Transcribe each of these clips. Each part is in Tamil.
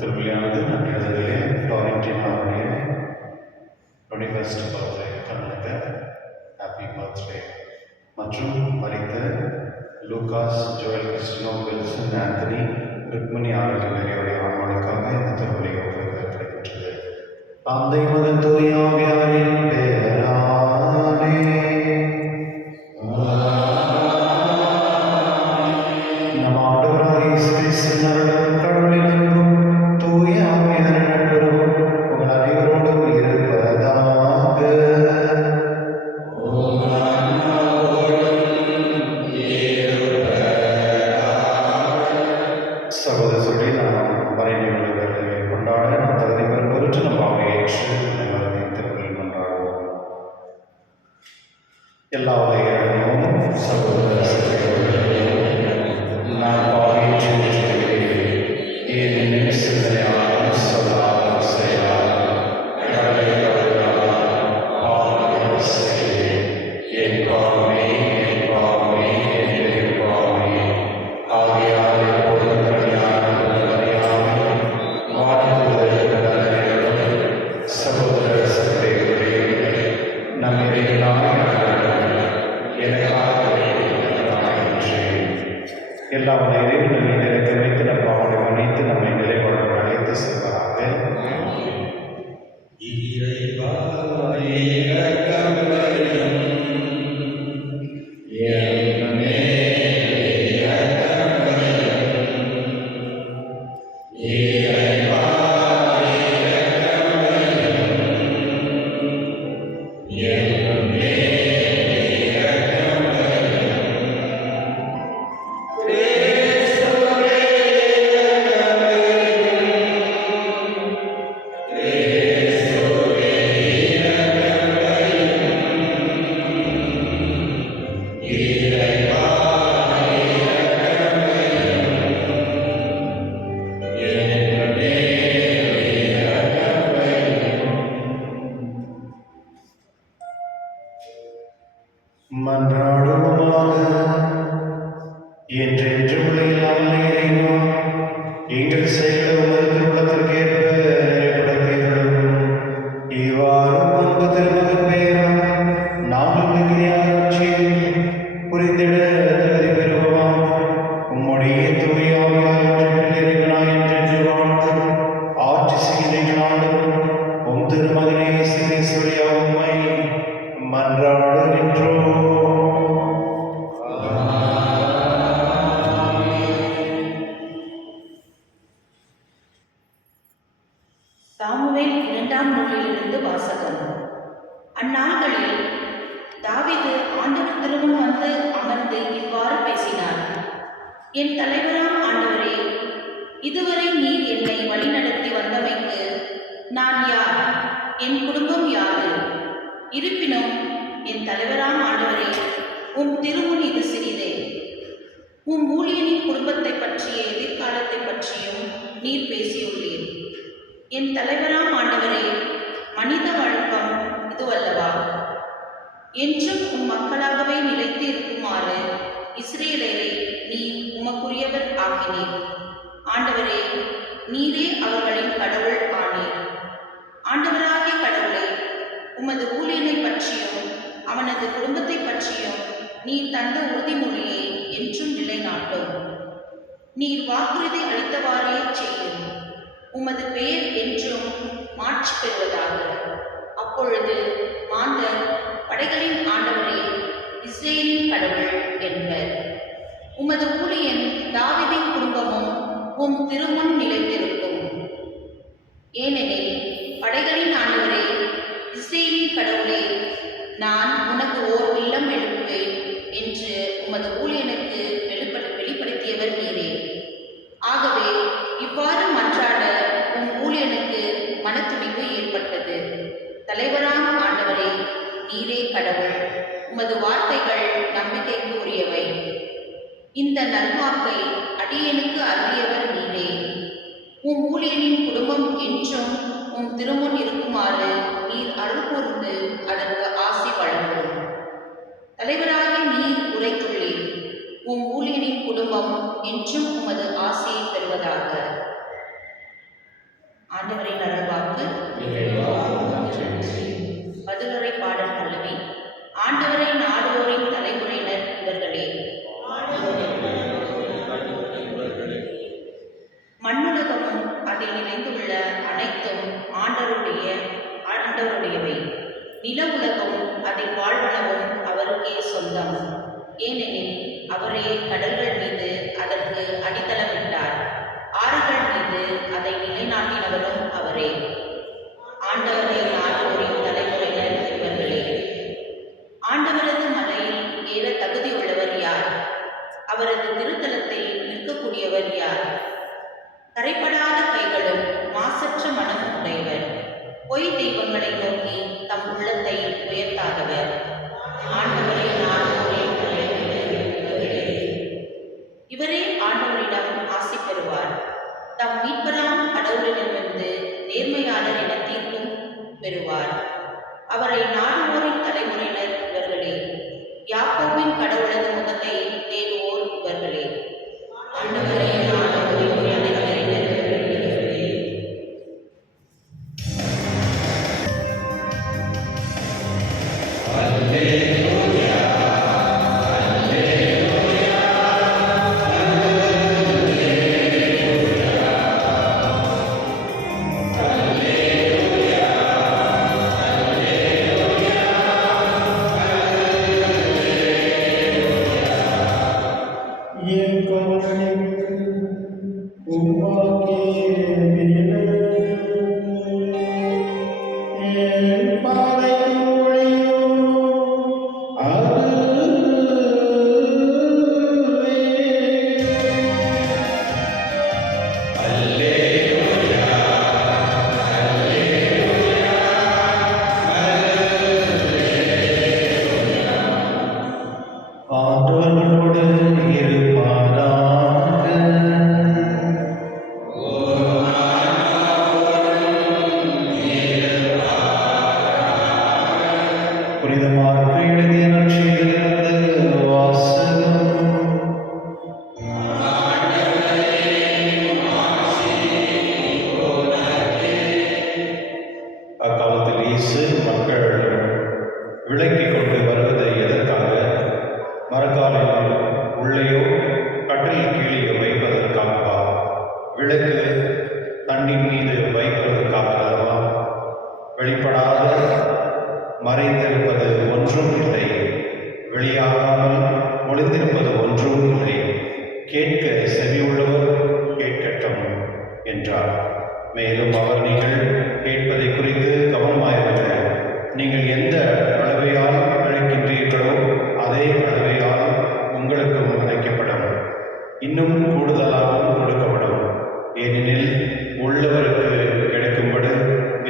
திருவிழியானது நன்றியதிலே ஃப்ளாரண்டினாவுடைய 21st பர்த்டே கண்ணுக்கு ஹாப்பி பர்த்டே மற்றும் மரித்த Lucas Joel Cristino Wilson Anthony Rukmani ஆரோக்கியமேரியோடைய ஆன்மாவுக்காக இந்த திருவிழி ஒப்புக்கொள்ளப்படுகின்றது. தந்தை மகன் தூய ஆவியாரின் பெயராலே நம் ஆண்டவராகிய இயேசு கிறிஸ்துவின் அருளும் கடவுளின் அன்பும் தூய ஆவியாரின் நட்புறவும் உங்கள் அனைவரோடும் இருப்பதாக. சகோதரர்களே, நாம் மறைநிகழ்வுகளை கொண்டாட நம் தகுதி பெறும் பொருட்டு நம் பாவை ஏற்று அனைவரும் திருவிழில் கொண்டாடுவோம். எல்லா உலகையும் சகோதர நான் பாவையேற்று என் சிந்தனையால் சொல்லால் செயலால் கடலை பாவம் செய்தேன். என் பாவமே என் பாவமே என் பெரிய பாவமே ஆகியால் எப்போதும் அறியாமல் வாழ்த்துவதற்கு சகோதர சகோதரிகளே, நம் இறைவனாய் எல்லாம் இறைவன் இறக்க வைத்து நம் பாவனை மன்னித்து நம்மை நிலைவாழ்வு அழைத்து செல்வராக. மன்றாடுவோமாக. என்றென்று இல்லாமல் இறைவா, எங்கள் செயல் உமது திருவுளத்திற்கேற்ப நிறைப்படுத்தியதும் இவ்வாறு அன்பு திருமகன் பெயரால் நாங்கள் மிகுதியாட்சியில் புரிந்திட தகுதி பெறுவோமாக. உம்முடைய தூய ஆவியாரின் இறைவனாய் என்றென்று வாழ்ந்து ஆட்சி செய்கின்ற ஆண்டவர் உம் திருமகனே இயேசு கிறிஸ்துவின் உம்மை மன்றாடுகின்றோம். சாமுவேல் 2ஆம் நூலிலிருந்து வாசகம். அந்நாள்களில் தாவீது ஆண்டவர் திருமுன் வந்து அமர்ந்து இவ்வாறு பேசினார். என் தலைவராம் ஆண்டவரே, இதுவரை நீர் என்னை வழிநடத்தி வந்தமைக்கு நான் யார்? என் குடும்பம் யாது? இருப்பினும் என் தலைவராம் ஆண்டவரே, உம் திருமுன் இது சிறிதே. உம் ஊழியனின் குடும்பத்தை பற்றிய எதிர்காலத்தை பற்றியும் நீர் பேசியுள்ளீர். என் தலைவராம் ஆண்டவரே, மனித வழக்கம் இதுவல்லவா? என்றும் உம் மக்களாகவே நிலைத்து இருக்கும் ஆகினேன். ஆண்டவரே, நீரே அவர்களின் கடவுள் ஆனீர். ஆண்டவராகிய கடவுளே, உமது ஊழியனை பற்றியும் அவனது குடும்பத்தை பற்றியும் நீர் தந்த உறுதிமொழியை என்றும் நிலைநாட்டும். நீர் வாக்குறுதி அளித்தவாறே செய்யும். உமது பெயர் என்றும் மாட்சி பெறுவதாக. அப்பொழுது மாந்தர் படைகளின் ஆண்டவரே, இஸ்ரேலின் கடவுள் என்பர். உமது ஊழியன் தாவீதின் குடும்பமும் உம் திருமுன் நிலைத்திருக்கும். ஏனெனில் படைகளின் ஆண்டவரே, இஸ்ரேலின் கடவுளே, நான் உனக்கு ஓர் இல்லம் எழுப்புவேன் என்று உமது ஊழியனுக்கு வெளிப்படுத்தியவர் நீரே. ஆகவே இவ்வாறு மன்றாட உம் ஊழியனுக்கு மனத்துணிவு ஏற்பட்டது. தலைவரான ஆண்டவரே, நீரே கடவுள். உமது வார்த்தைகள் நம்பிக்கைக்கு உரியவை. இந்த நல்வாக்கை அடியேனுக்கு அருளியவர் நீரே. உம் ஊழியனின் குடும்பம் என்றும் உம் திருமுன் இருக்குமாறு நீர் அருள் கூர்ந்து அதற்கு ஆசி வழங்கும். தலைவராக நீர் உரைத்துள்ளீர். உம் ஊழியனின் குடும்பம் என்றும் உமது ஆசியை பெறுவதாக. ஆண்டவரின் அருள்வாக்கு. பதிலுரை பாடல் பல்லவி. ஆண்டவரை நாடுவோரின் தலைமுறையினர் இவர்களே. மண்ணுலகமும் அதில் நிறைந்துள்ள அனைத்தும் ஆண்டவருடையவை. நில உலகமும் அதில் வாழ்வனவும் அவருக்கே சொந்தம். ஏனெனில் அவரே கடல்கள் மீது அதற்கு அடித்தளமிட்டார். ஆறுகள் மீது அதை நிலைநாட்டினவரும் அவரே. ஆண்டவரை நாடுவோரின் தலைமுறையினர் இவர்களே. ஆண்டவரது மலையில் ஏற தகுதி உள்ளவர் யார்? அவரது திருத்தலத்தில் நிற்கக்கூடியவர் யார்? கரைப்படாத கைகளும் மாசற்ற மனமும் உடையவர். பொய் தெய்வங்களை நோக்கி தம் உள்ளத்தை உயர்த்தாதவர். ஆண்டவரை நாடுவோரின் தலைமுறையினர் இவரே ஆண்டவரிடம் ஆசி பெறுவார். தம் மீட்பராம் கடவுளிடமிருந்து நேர்மையாளர் என தீர்ப்பும் பெறுவார். அவரை நாடுவோரின் தலைமுறையினர் இவர்களே. யாக்கோபின் கடவுளது முகத்தை தேடுவோர் இவர்களே. ஆண்டவரை நாடுவோரின் தலைமுறையினர் இவர்களே. மேலும் அவர் நீங்கள் கேட்பதை குறித்து கவனமாயிருங்கள். நீங்கள் எந்த அளவையால் அழைக்கின்றீர்களோ அதே அளவையால் உங்களுக்கும் அழைக்கப்படும், இன்னும் கூடுதலாகவும் கொடுக்கப்படும். ஏனெனில் உள்ளவருக்கு கிடைக்கும்படி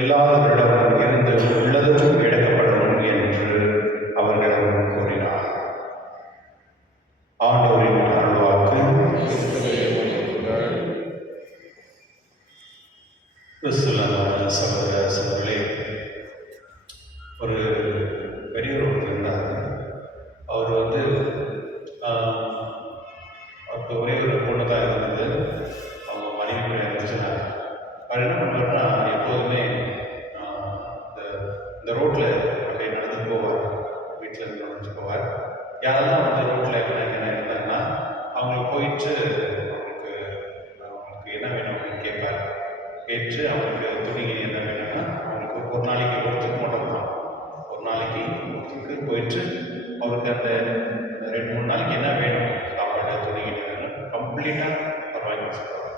இல்லாதவரிடம் இருந்து உள்ளதும் எடுக்கப்படும் என்று அவர்களிடம் கூறினார். ஆண்டவரின் அருள்வாக்கு. கிறிஸ்துவின் சகோதர சகோதரர்களே, ஒரு பெரியவர் ஒருத்தர் இருந்தார். அவர் அவருக்கு ஒரே ஒரு பொண்ணு தான் இருந்தது. யாரெல்லாம் வந்து ரோட்டில் என்ன இருந்தாங்கன்னா அவங்களுக்கு போயிட்டு அவங்களுக்கு அவங்களுக்கு என்ன வேணும் அப்படின்னு கேட்பாரு. கேட்டு அவங்களுக்கு துணி என்ன வேணும்னா அவங்களுக்கு ஒரு நாளைக்கு ஒருத்தருக்கு மட்டும் தான், ஒரு நாளைக்கு ஒருத்தருக்கு போயிட்டு அவருக்கு அந்த 2-3 நாளைக்கு என்ன வேணும், சாப்பாடு துணி வேணும் கம்ப்ளீட்டாக அவர் வாங்கி வச்சுருவார்.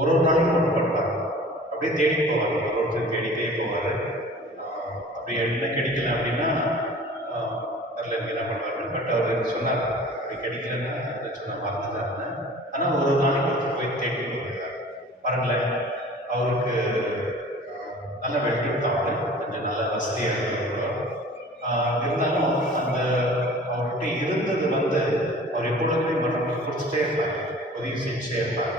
ஒரு நாளைக்கு ஒன்று பண்ணுவார். அப்படியே தேடி போவார், ஒருத்தர் தேடிட்டே போவார். அப்படி என்ன கிடைக்கல அப்படின்னா அதில் எனக்கு என்ன பண்ணுவார். பட் அவர் சொன்னார் அப்படி கிடைக்கலன்னா சொன்ன மறந்துட்டாருன்னு. ஆனால் ஒரு நாளைக்கு ஒருத்தர் போய் தேடி போயிருக்கார். பாருங்களேன், அவருக்கு நல்ல வெல்கம் தான், கொஞ்சம் நல்ல வசதியாக இருக்கிறோம். இருந்தாலும் அந்த அவர்கிட்ட இருந்தது வந்து அவர் எப்பொழுதுமே மற்றவங்களுக்கு கொடுத்துட்டே இருப்பார், உதவி செஞ்சுட்டே இருப்பார்.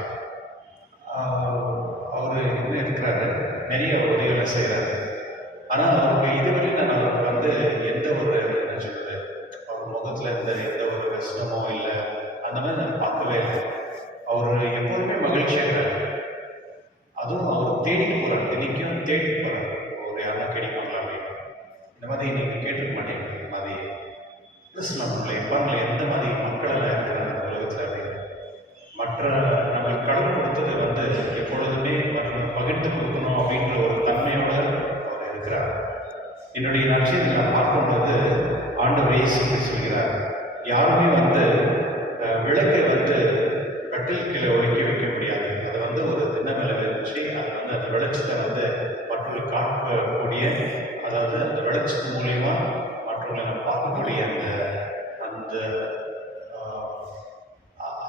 அவர் இன்னும் இருக்கிறாரு, நிறைய உதவிகளை செய்கிறாரு. ஆனால் அவருக்கு இதுவரையும் நான் அவருக்கு வந்து எந்த ஒரு என்ன சொல்றது, அவர் முகத்தில் இருந்த எந்த ஒரு கஷ்டமோ இல்லை அந்த மாதிரி நான் பார்க்கவே இல்லை. அவர் எப்போதுமே மகிழ்ச்சியாக இருக்கார். அதுவும் அவர் தேடிட்டு போகிறார், தினைக்கும் தேடிட்டு போகிறார். அவர் யாரா கிடைப்பாங்களா அப்படின்னு. இந்த மாதிரி நீங்கள் கேட்டுக்க மாட்டீங்க. இந்த மாதிரி ப்ளஸ் நம்மளை பாருங்களேன் எந்த மாதிரி மக்கள் எல்லாம் இருக்கிறாங்க இந்த உலகத்தில் அப்படின்னு. மற்ற நம்மளுக்கு கடவுள் கொடுத்தது வந்து எப்பொழுதுமே மற்றவங்க பகிர்ந்து கொடுக்கணும் அப்படின்ற ஒரு தன்மையோடு அவர் இருக்கிறார். என்னுடைய நட்சத்திரத்தை நான் பார்க்கும்போது ஆண்டவர் இயேசு சொல்கிறார், யாருமே வந்து விளக்கை வந்து கட்டில் கீழே ஒழிக்க வைக்க முடியாது. அதை வந்து ஒரு திண்ணை மேலே வச்சு அதை வந்து அந்த வெளிச்சத்தை வந்து மற்றவர்களுக்கு காட்டக்கூடிய, அதாவது அந்த வெளிச்சத்து மூலியமா மற்றவர்களை பார்க்கக்கூடிய அந்த அந்த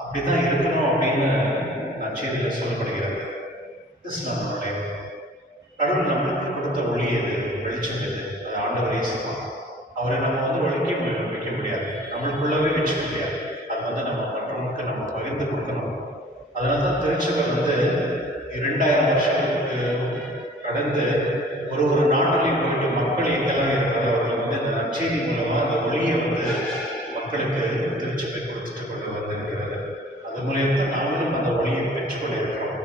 அப்படிதான் இருக்கணும் அப்படின்னு நற்செய்தியில் சொல்லப்படுகிறது. நம்மளுடைய கடவுள் நம்மளுக்கு கொடுத்த ஒளி எது, வெளிச்சம் எது, அது ஆண்டவர் இயேசுதான். அவரை நம்ம வந்து வைக்க முடியாது, நம்மளுக்குள்ளவே வச்சுக்க முடியாது. அது வந்து நம்ம மற்றவங்களுக்கு நம்ம பகிர்ந்து கொடுக்கணும். அதனால தான் திருச்சபை வந்து 2000 வருஷத்துக்கு கடந்து ஒரு நாட்டிலையும் போயிட்டு மக்கள் எங்கெல்லாம் இருக்கிறாரோ அவர்கள் வந்து அந்த நற்செய்தி மூலமாக அந்த ஒளியை வந்து மக்களுக்கு திருச்சபை கொடுத்துட்டு கொண்டு வந்திருக்கிறது. அது மூலியம் தான் நாங்களும் அந்த ஒளியை பெற்றுக்கொண்டு இருக்கிறோம்.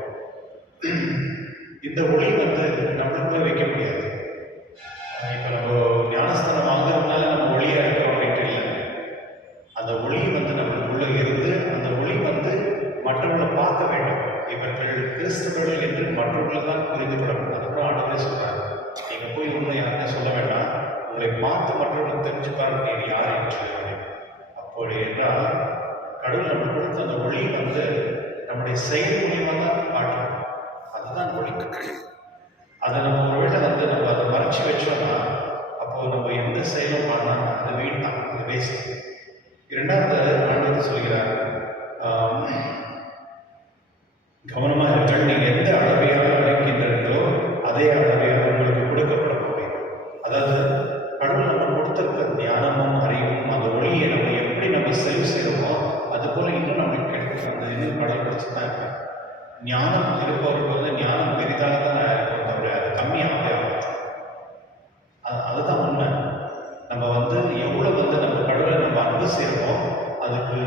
இந்த ஒளி வந்து நம்மளுக்குள்ள வைக்க முடியாது. இப்போ நம்ம ஞானஸ்தானம் வாங்குறதுனால நம்ம ஒளியாக இருக்கிறோம் அப்படின்ட்டு இல்லை. அந்த ஒளி வந்து நம்மளுக்குள்ள இருந்து அந்த ஒளி வந்து மற்றவர்களை பார்க்க வேண்டும். இவர்கள் கிறிஸ்தவர்கள் என்று மற்றவர்களை தான் புரிந்து கொள்ளணும். அதுக்கப்புறம் ஆண்டவரே சொல்றாரு, நீங்கள் போய் ஒன்றும் யாருக்கும் சொல்ல வேண்டாம், உங்களை பார்த்து மற்றவர்கள் தெரிஞ்சுப்பாரு நீர் யார் என்று. அப்படி என்றால் கடவுள் நம்ம கொடுத்த அந்த ஒளி வந்து நம்முடைய செயல் மூலியமாக தான் காட்டணும். அதுதான் ஒளி. அதை நம்ம ஒருவேளை வந்து நம்ம அதை மறைச்சி வச்சோம்னா அப்போ நம்ம எந்த செயலும் பண்ணால் அது வீண் தான், அது வேஸ்ட். இரண்டாவது ஆண்டவர் சொல்கிறார், கவனமாக இருங்கள், நீங்கள் எந்த அளவையாக அழைக்கின்றீர்களோ அதே அளவையாக உங்களுக்கு கொடுக்கப்படும் அப்படின்னு. அதாவது கடவுள் நம்ம கொடுத்திருக்க ஞானமும் அறிவும் அந்த ஒளியை நம்ம எப்படி நம்ம செலவு செய்கிறோமோ அது போல இன்னும் நம்மளுக்கு கிடைக்கும். அந்த இன்னும் கடவுள் கொடுத்து தான் இருக்காங்க. ஞானம் இருப்பவர்கள் வந்து ஞானம் பெரிதாக தான் இருக்கும், தவிர அது கம்மியாகவே ஆகும். அதுதான் உண்மை. நம்ம வந்து எவ்வளோ வந்து நம்ம கடவுளை நம்ம அன்பு செய்கிறோமோ அதுக்கு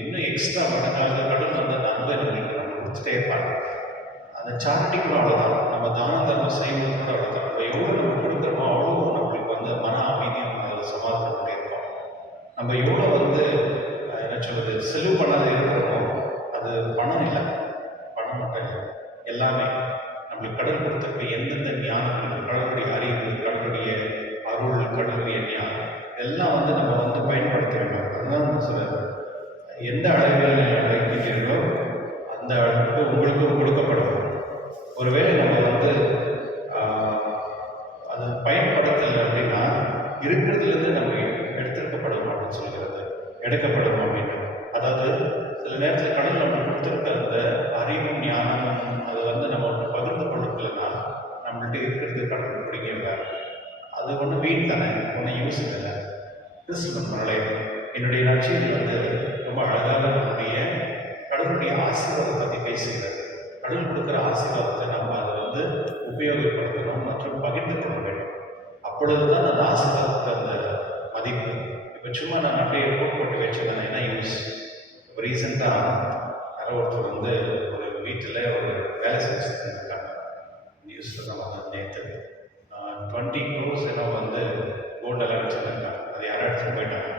இன்னும் எக்ஸ்ட்ரா மடங்காக கடவுள் வந்து அந்த அன்பை நம்மளுக்கு நம்ம கொடுத்துட்டே இருப்பாங்க. அந்த சாரிட்டிக்கும் அவ்வளோதான், நம்ம தான தர்மம் செய்வது கூட அவ்வளோதான். நம்ம எவ்வளோ நம்ம கொடுக்குறோமோ அவ்வளோ நம்மளுக்கு வந்து மன அமைதியும் அதை சமாதானப்பட்டே இருக்கோம். நம்ம எவ்வளோ வந்து என்ன சொல்வது செலவு பண்ணாத இருக்கிறோமோ அது பணம் இல்லை, பணம் மட்டும் இல்லை, எல்லாமே நம்மளுக்கு கடவுள் கொடுத்துருக்க எந்தெந்த ஞானம் இருக்குது, கடவுளுடைய அறிவு, கடவுளுடைய அருள், கடவுளுடைய ஞானம் எல்லாம் வந்து நம்ம வந்து பயன்படுத்த வேண்டும். அதுதான் சொல்லுறது, எந்த அளவில் வைக்கிறீர்களோ அந்த அளவுக்கு உங்களுக்கும் கொடுக்கப்படும். ஒருவேளை நம்ம வந்து அது பயன்படுத்தலை அப்படின்னா இருக்கிறதுலேருந்து நம்ம எடுத்துக்கப்படும் அப்படின்னு சொல்கிறது, எடுக்கப்படும் அப்படின்னு. அதாவது சில நேரத்தில் கடவுள் நம்ம கொடுத்துருக்க அந்த அறிவும் ஞானமும் அதை வந்து நம்ம பகிர்ந்து கொள்ளலைன்னா நம்மள்ட்ட இருக்கிறது கடவுள் பிடிங்க, அது ஒன்றும் வீண் தானே, ஒன்றும் யூஸ் இல்லை. கிறிஸ்துவன் மரலை என்னுடைய நற்செய்தி வந்து ரொம்ப அழகாக நம்முடைய கடவுளுடைய ஆசீர்வாதத்தை பற்றி பேசுகிறது. கடவுள் கொடுக்குற ஆசீர்வாதத்தை நம்ம அதை வந்து உபயோகப்படுத்தணும் மற்றும் பகிர்ந்து கொள்ள வேண்டும். அப்பொழுது தான் அந்த ஆசீர்வாதத்தை அந்த மதிப்பு. இப்போ சும்மா நான் அப்படியே போட்டு வச்சுருந்தேன், என்ன யூஸ்? இப்போ ரீசெண்டாக யாரோ ஒருத்தர் வந்து ஒரு வீட்டில் ஒரு வேலை செஞ்சுட்டு இருக்காங்க. நியூஸில் நம்ம வந்து நேற்று 20 crores ஏன்னா வந்து கோல்டெல்லாம் வச்சுருந்தாங்க. அது யாரும் எடுத்துகிட்டு போயிட்டாங்க.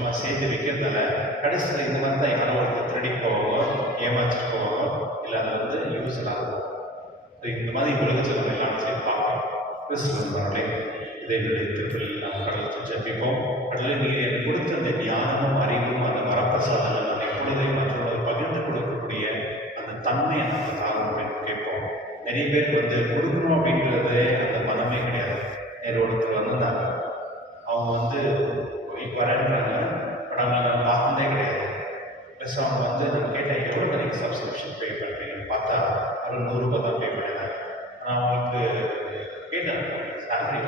சும்மா சேர்த்து வைக்கிறதால கடைசியில் இந்த மாதிரி தான் யாரோ ஒருத்தர் திருடி போவாங்க, ஏமாற்றிட்டு போவாங்க, இல்லை அதை வந்து யூஸ் ஆகும். இந்த மாதிரி உலகத்தில் நம்ம எல்லாம் சேர்த்து பார்க்கலாம். கிறிஸ்துவர்களே, இதை என்னுடைய திருப்பலில் நாம் கடலுக்கு ஜெபிப்போம். கடலை நீர் எனக்கு கொடுத்த அந்த ஞானமும் அறிவும் அந்த வரப்பிரசாதங்கள் அந்த எப்பொழுதையும் மற்றவர்கள் பகிர்ந்து கொடுக்கக்கூடிய அந்த தன்மையை நம்ம தாரும் அப்படின்னு கேட்போம். நிறைய பேர் வந்து கொடுக்கணும் அப்படின்றது அந்த மனமே கிடையாது. நேர் ஒருத்தர் வந்திருந்தாங்க, அவங்க வந்து வரேன்றாங்க, பட் அவங்க நான் பார்த்ததே கிடையாது. ப்ளஸ் அவங்க வந்து நான் கேட்டேன், எவ்வளோ நீங்கள் சப்ஸ்கிரிப்ஷன் பே பண்ணுறீங்கன்னு பார்த்தா ஒரு 100 ரூபா தான் பே பண்ணினாங்க. நான் அவங்களுக்கு கேட்டேன், சேலரி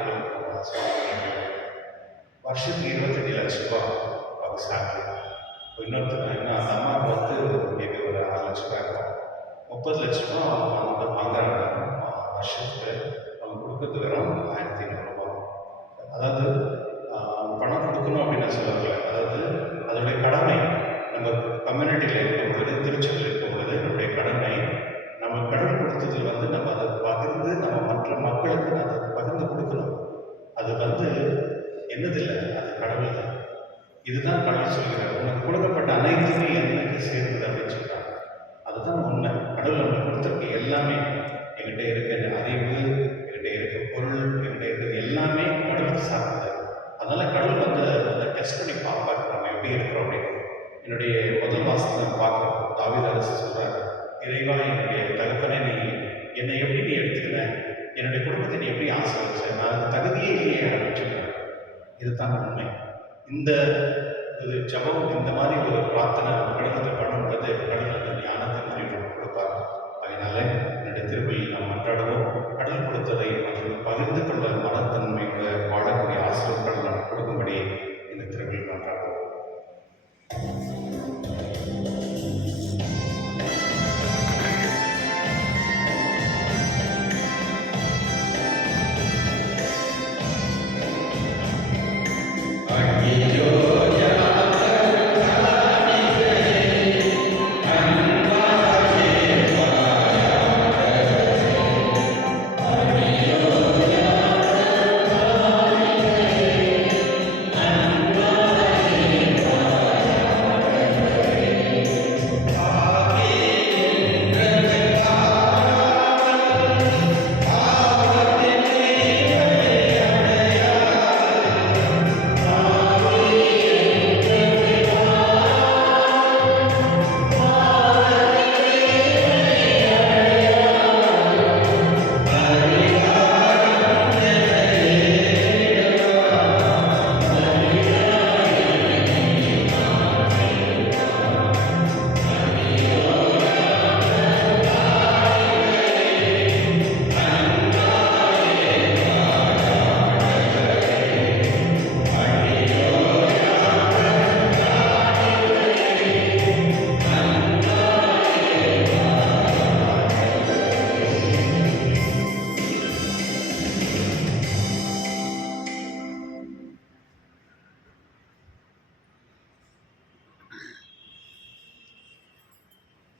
வருஷத்துக்கு 25 லட்ச ரூபா அவங்க சேலரி. இன்னொருத்தர் என்ன, அந்த அம்மாவுக்கு வந்து மேபி ஒரு 6 லட்ச ரூபாய் இருக்கும். 30 லட்ச ரூபா அவங்க வந்து வாங்குறாங்க வருஷத்துக்கு. அவங்க கொடுக்கறது வெறும் 1500 ரூபா. அதாவது பணம் கொடுக்கணும் அப்படின்னு நான் சொல்லலை. அதாவது அதனுடைய கடமை நம்ம கம்யூனிட்டியில் இருக்கும் பொழுது, திருச்சபையில் இருக்கும் பொழுது நம்முடைய கடமை, நம்ம கடவுள் கொடுத்ததில் வந்து நம்ம அதை பகிர்ந்து நம்ம மற்ற மக்களுக்கு அதை பகிர்ந்து கொடுக்கணும். அது வந்து என்னதில்லை, அது கடவுள் தான். இதுதான் கடவுள் சொல்கிறார், உனக்கு கொடுக்கப்பட்ட அனைத்துமே எனக்கு சேர்ந்தது அப்படின்னு சொல்கிறாங்க. அதுதான் உண்மை. கடவுள் நம்மளுக்கு கொடுத்துருக்க எல்லாமே, என்கிட்ட இருக்க அறிவு, என்கிட்ட இருக்க பொருள், என்கிட்ட இருக்கிறது எல்லாமே கடவுளுக்கு சார்ந்தது. அதனால் கடவுள் வந்து அதை டெஸ்ட் பண்ணி பார்ப்பார், நம்ம எப்படி இருக்கிறோம் அப்படின்னு. என்னுடைய முதல் வாசத்தை பார்க்குறோம். தாவீது அரசு சொல்கிறார், இறைவா என்னுடைய தகப்பனை நீ என்னை எப்படி நீ எடுத்துக்கிற, என்னுடைய குடும்பத்தை நீ எப்படி ஆசீர்வதிச்ச, நான் அதுக்கு தகுதியே இல்லையே அப்படின்னு சொல்கிறார். இதுதான் உண்மை. இந்த இது ஜபம், இந்த மாதிரி ஒரு பிரார்த்தனை கடவுளத்தை பண்ணும்போது கடவுள் அந்த ஞானத்தை அறிவு கொடுப்பார். அதனால என்னுடைய திருப்பலியில் நாம் மன்றாடுவோம். கடவுள் கொடுத்ததை மற்றவர்கள் பகிர்ந்து கொள்ள மனத்தன்மையோட வாழக்கூடிய ஆசிரியர்கள் நாம் கொடுக்கும்படி இந்த திருப்பலியில் மன்றாடுவோம்.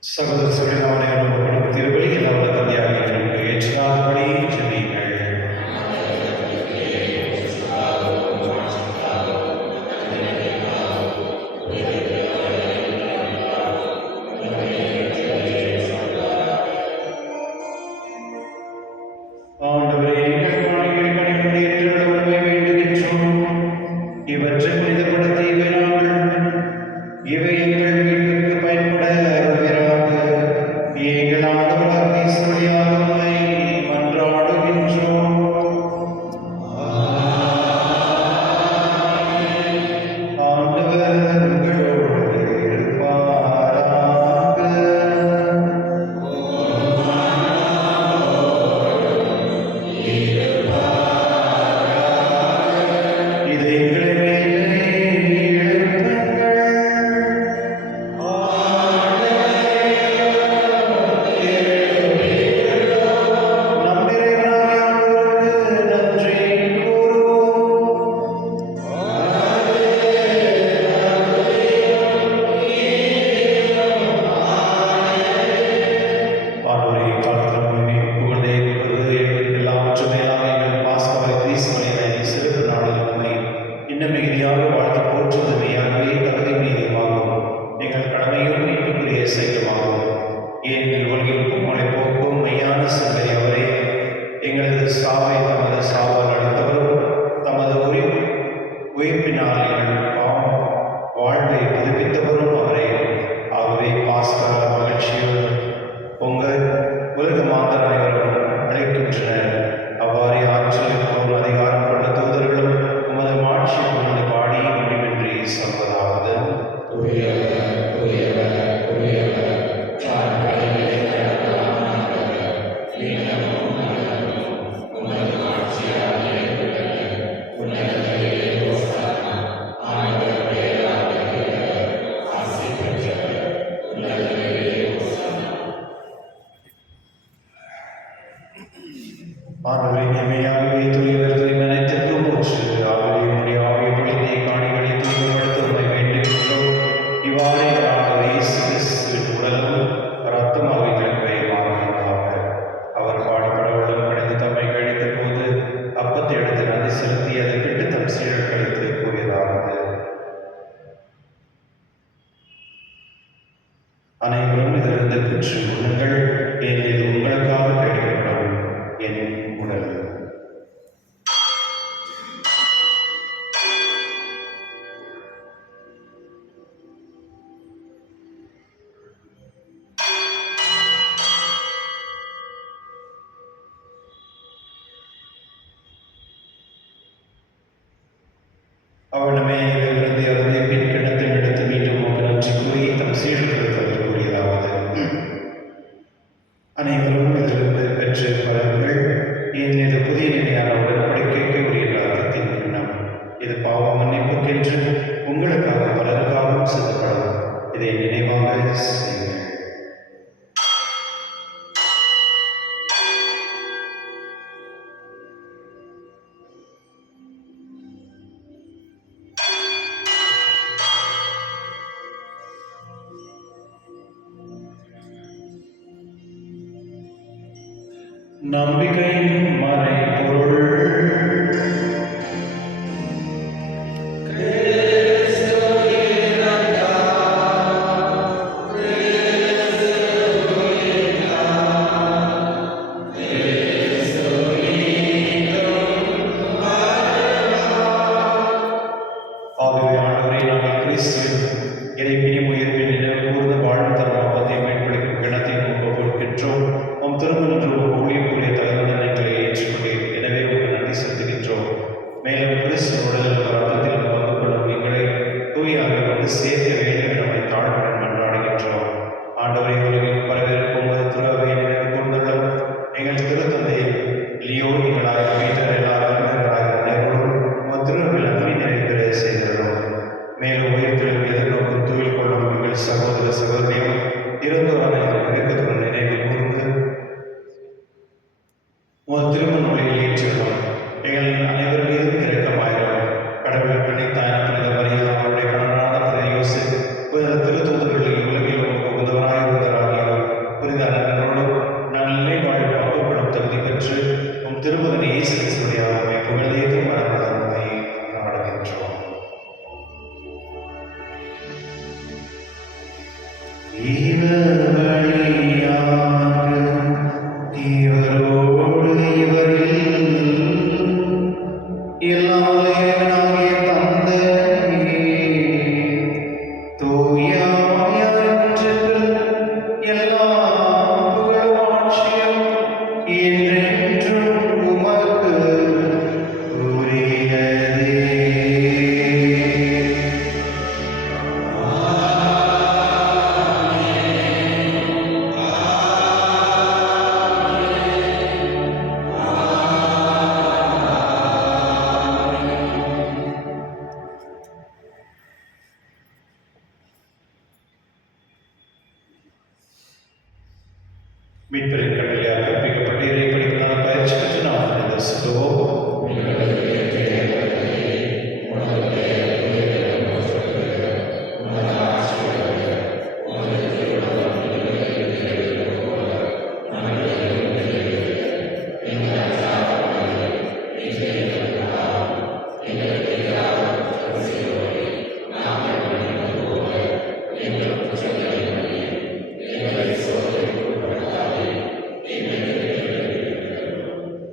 சகோதர சுயமானே நமக்கு திருவள்ளி எல்லா தந்தையாக ஏற்றாதபடி சென்றீர்கள். ஆண்டவரே, எங்கள் பணிகள் கணிவுடைய உண்மை வேண்டுகின்றோம். இவற்றை புனிதப்படுத்தி இவை எங்கள் வீட்டிற்கு பயன்பட அருள்வீராக. எங்கள் ஆண்டவராகிய இயேசு வழியாக உம்மை மன்றாடுகிறோம். அவனமே இருந்து இறந்து பின் கிணத்தில் எடுத்து மீண்டும் உமக்கு நன்றி கூறி தம் சீடர்களுக்கு அவர் கூறியதாவது: அனைவரும் இதிலிருந்து பெற்று பலர்கள். ஏன் இது புதிய நிலையான உடன்படிக்கைக்கு உரிய ரத்தத்தின் கிண்ணம். இது பாவ மன்னிப்புக்கென்று உங்களுக்காக பலருக்காகவும் சிந்தப்படும். இதை நினைவாக செய்யுங்கள். நம்பிக்கையின் மறைபொருள். ஆகவே ஆண்டவரே, நாங்கள் கிறிஸ்து இறைவனின் உயிர்ப்பின் நினைவு கூர்ந்து வாழ்வு தரும் அப்பத்தை மீட்பளிக்கும் கிணத்தை நோக்க பொறுக்கின்றோம். உம் திருமணம் ஊழியம் புரிய தலைவர்கள் எங்களை ஏற்றுக்கொண்டீர். எனவே உங்களுக்கு நன்றி செலுத்துகின்றோம். மேலும் கிறிஸ்து உடல் ரத்தத்தில் பங்கு கொள்ளும் எங்களை தூயாக வந்து சேர்க்க வேண்டும் என நம்மை தாழ்வுடன் மன்றாடுகின்றோம். ஆண்டவரை உலகில் பரவிருக்கும் ஒரு துறவையை நினைவு கூர்ந்துள்ளோம். எங்கள் திருத்தந்தை லியோ, எங்களாக பீட்டர், எல்லா அறிஞர்களாக அனைவரும் உங்கள் திருவில் அன்பை நிறைவேற செய்கிறோம். மேலும் உயிர்த்தெழும் எதிர்நோக்கும் தூயில் கொள்ளும் எங்கள் சகோதர சகோதரியும் இருந்தோரான நெருக்கத்துடன் நினைவு கூர்ந்து உங்கள் திருமண மொழியில் ஏற்றிருந்தோம். எங்கள் அனைவர் மீதும் இரக்கமாயிரும். கடவுள் கணித்தான புனித மரியா, அவருடைய கணவனான புனித யோசேப்பு, புனித திருத்தூதர்கள், உலகில் உதவராயிருந்தவராகியோர் புனித அனைவரோடும் நான் நிலை வாழ்வில் பங்குபடும் தகுதி பெற்று உம் திருமகன் இயேசு கிறிஸ்துவின் அவரை புகழேதும் மனமுறை கொண்டாடுகின்றோம். இவர் வழியாக இவரோடு இவரில் எல்லாம் இறைவனாகிய தந்தையே, தூய ஆவியாரின் எல்லா புகழும் ஆட்சியும் என்றென்றும் உமக்கு உரியதே. மீட்பரின் கட்டளையால் கற்பிக்கப்பட்டு இறை படிப்பினால் பயிற்சி பெற்று நாம் தரிசிக்கிறோம்.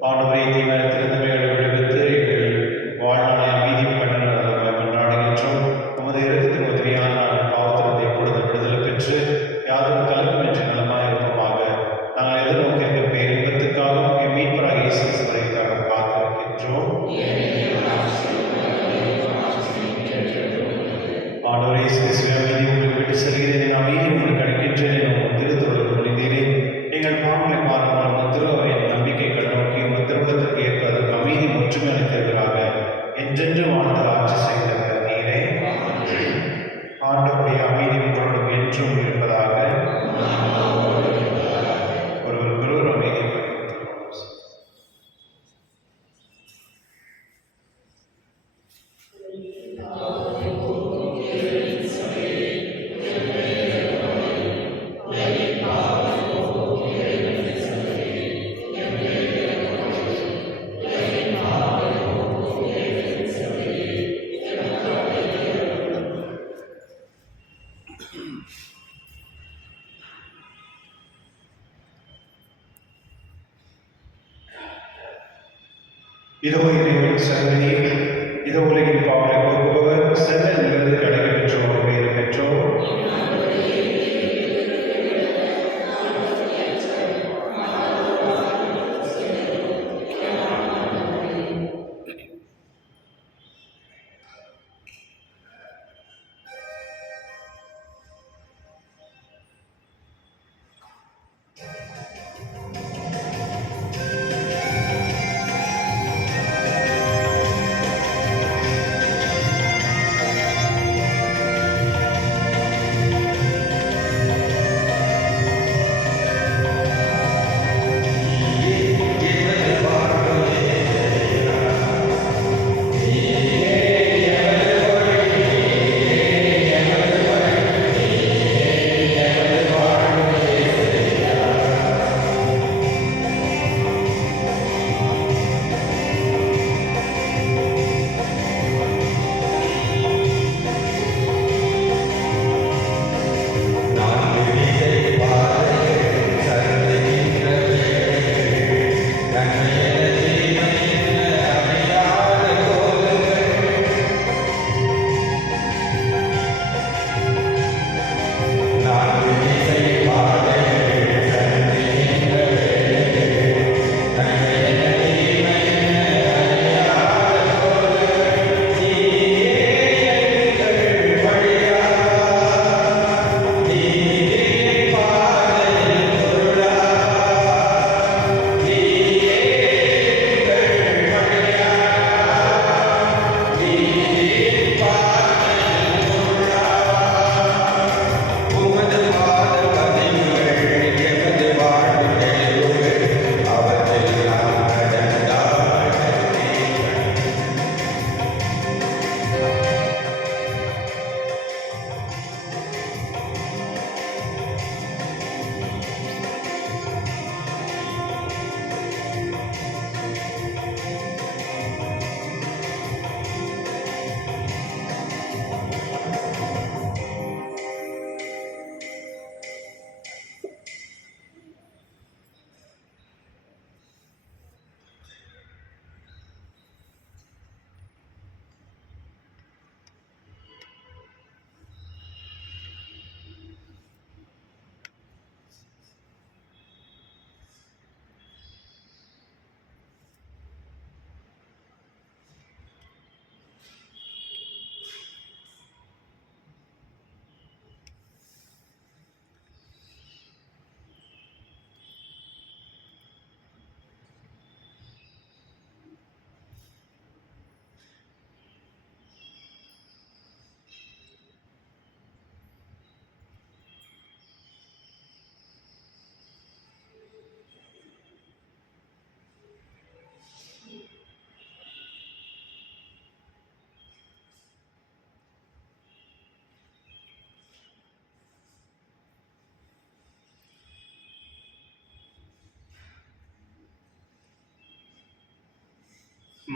ஆண்டவரை தீவிரத்திலிருந்தவைகளை விடுவித்து எங்கள் வாழ்நாளில் மீதி பண்ண கொண்டாடுகின்றோம். உமது இரக்கத்தின் உதவியால் நாங்கள் பாவத்திலிருந்து எப்பொழுது விடுதலை பெற்று யாரும் கலக்கம் என்று நலமாயிருப்போமாக. நாங்கள் எதிர்நோக்கியிருக்கும் பேரின்பத்துக்காகவும் என் மீட்பராக இயேசு கிறிஸ்துவுக்காக காத்திருக்கின்றோம். ஆண்டவரை இயேசு கிறிஸ்துவை அமைதி உங்களுக்கு விட்டு செல்கிறேன், அமைதி உங்களுக்கு அளிக்கின்றேன் என உம் திருத்தொடர் மொழிந்தீரே. எங்கள் பாவங்களை மாறாமல் உம் திருவரையின் நம்பிக்கை கண்ணோக்கி உம் திருவுளத்திற்கு ஏற்ப அதற்கு அமைதி ஒற்றுமை அளித்தவர்களாக என்றென்று வாழ்ந்து ஆட்சி செய்தவர் நீரே. ஆண்டவருடைய அமைதி உங்களோடும் என்றும் இருப்பதாக. ஒருவருக்கொருவர் அமைதி இதோ இறைவன் சகோதரி, இதோ உலகின் பாவலை போக்குபவர், செல்லிலிருந்து கடை பெற்றோர், பேறு பெற்றோர்.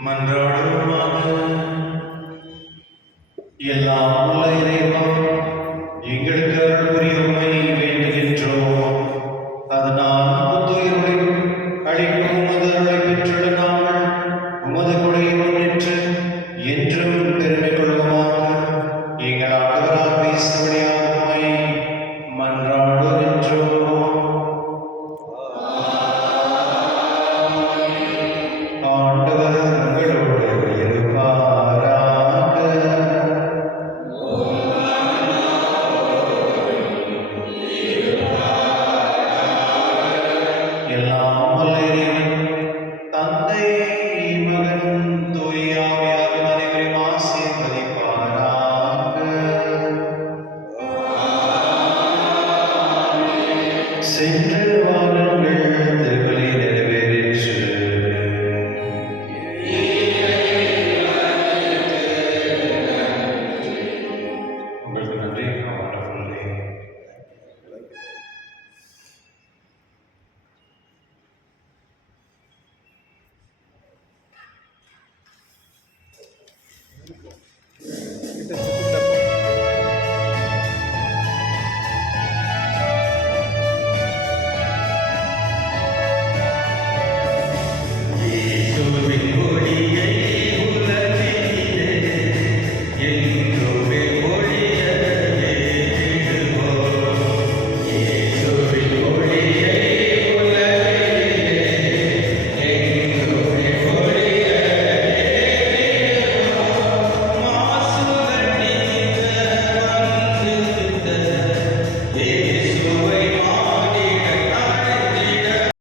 மன்றாடுவோமாக. எல்லாம் உள்ள இறைவா, எங்களுக்கு அருள் புரியும்படி வேண்டுகின்றோம். அதனால் புத்துயிரை அளிக்கும் உமது அருளை பெற்றுள்ள நாங்கள் உமது கொடையை முன்னின்று என்றும் பெருமை